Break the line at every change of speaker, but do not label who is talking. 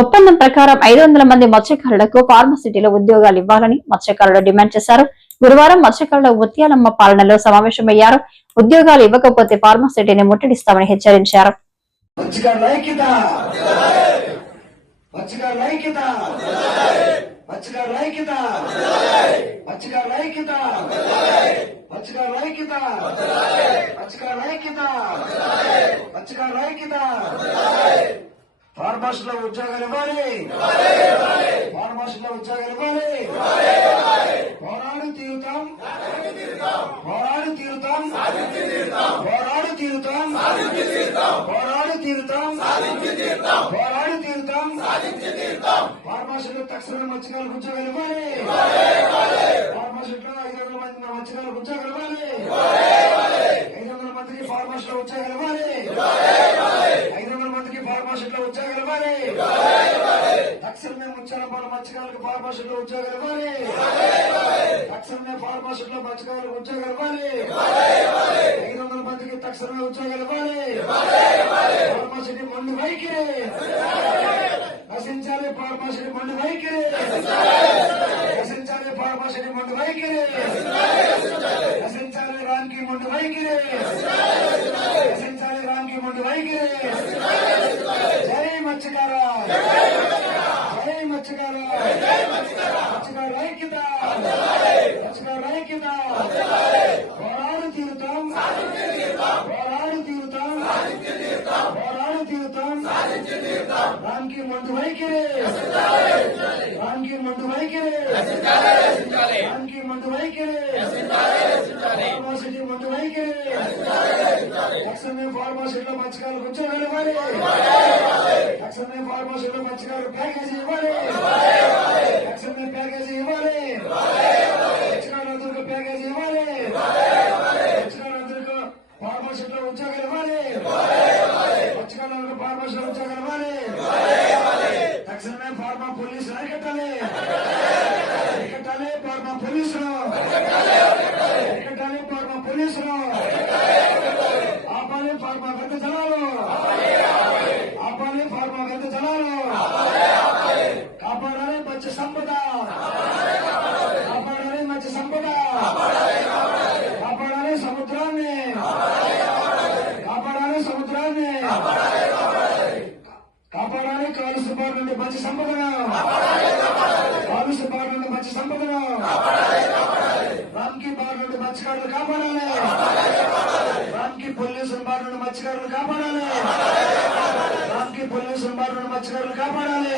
ఒప్పందం ప్రకారం ఐదు వందల మంది మత్స్యకారులకు ఫార్మసిటీలో ఉద్యోగాలు ఇవ్వాలని మత్స్యకారులు డిమాండ్ చేశారు. గురువారం మత్స్యకారుల ఉత్యాలమ్మ పాలనలో సమావేశమయ్యారు. ఉద్యోగాలు ఇవ్వకపోతే ఫార్మసిటీని ముట్టడిస్తామని హెచ్చరించారు.
మత్స్యకారుల ఐక్యత! భాషలో ఉద్యోగాలు ఇవ్వాలి. ఫార్మర్స్ భాషలో ఉద్యోగాలు ఇవ్వాలి. పోరాడు తీరుతాం. పోరాడు తీరుతాం. పోరాడు తీరుతాం. పోరాడు తీరుతాం. పోరాడు తీరుతాం. ఫార్మాసిటీలో తక్షణ మత్స్యకారులకు ఉద్యోగాలు ఇవ్వాలి. ఫార్మాసిటీలో ఐదు వందల మంది మత్స్యకారులకు ఉద్యోగాలు ఇవ్వాలి. ఐదు వందల మందికి ఫార్మాసిటీలో ఉద్యోగాలు ఇవ్వాలి ఐదు వందల మందికి ఫార్మాసిటీలో ఉద్యోగాలు ఇవ్వాలి తక్షణమే ముత్యాలపాల మత్స్యకారులకు ఫార్మాసిటీలో ఉద్యోగాలు ఇవ్వాలి తక్షణమే ఫార్మాసిటీలో మత్స్యకారులకు ఉద్యోగాలు ఇవ్వాలి ఐదు వందల మందికి తక్షణమే ఉద్యోగాలు ఇవ్వాలి ఫార్మాసిటీ మండు వైఖరి. నశించాలి ఫార్మాసిటీ మండు వైఖరి. నశించాలి ఫార్మాసిటీ మండు వైఖరి నశించాలి రామ్కి మండు వైఖరి నశించాలి రామ్కి మండు వైఖరి జై మత్స్యకార జై మత్స్యకార మత్స్యకార ఐక్యత! మత్స్యకార ఐక్యత! పోరాడు తీరుతాం! పోరాడు తీరుతాం! పోరాడు తీరుతాం! రామ్కి మండు వైఖరి! రామ్కి మండు వైఖరి! రామ్కి మండు వైఖరి! ఫార్మాసిటీ వైఖరి! తక్షణమే ఫార్మాసిటీలో మత్స్యకారులకు ఉద్యోగాలు ఇవ్వాలి. తక్షణమే ఫార్మాసిటీలో మత్స్యకారులకు ప్యాకేజీ ఇవ్వాలి. తక్షణమే ప్యాకేజీ ఇవ్వాలి. మత్స్యకారులందరికీ ప్యాకేజీ ఇవ్వాలి. మత్స్యకారులందరికీ ఫార్మాసిటీలో ఉద్యోగాలు ఇవ్వాలి. మత్స్యకారులకు ఫార్మాసిటీలో ఉద్యోగాలు ఇవ్వాలి. తక్షణమే ఫార్మా పోలీసులు అరికట్టాలి. అరికట్టాలి ఫార్మా పోలీసులు అరికట్టాలి ఫార్మా పోలీసులు ఆపాలి ఫార్మా జనాలు. జలాలు ఆపాలి ఫార్మా గత జనాలు. కాపాడాలి మంచి సంపద. కాపాడాలి మంచి సంపద. కాపాడాలి సముద్రాన్ని. కాపాడాలి సముద్రాన్ని. కాపాడాలి కాలుష్య బార్ నుండి మంచి సంపదను. కాలుష్య బార్ నుండి మంచి సంపదను. రామ్కి బార్ నుండి మంచి మత్స్యకారులు కాపాడాలి. పొల్యూషన్ బారి నుండి మత్స్యకారులు కాపాడాలి. రామ్కి పొల్యూషన్ బారి నుండి మత్స్యకారులు కాపాడాలి.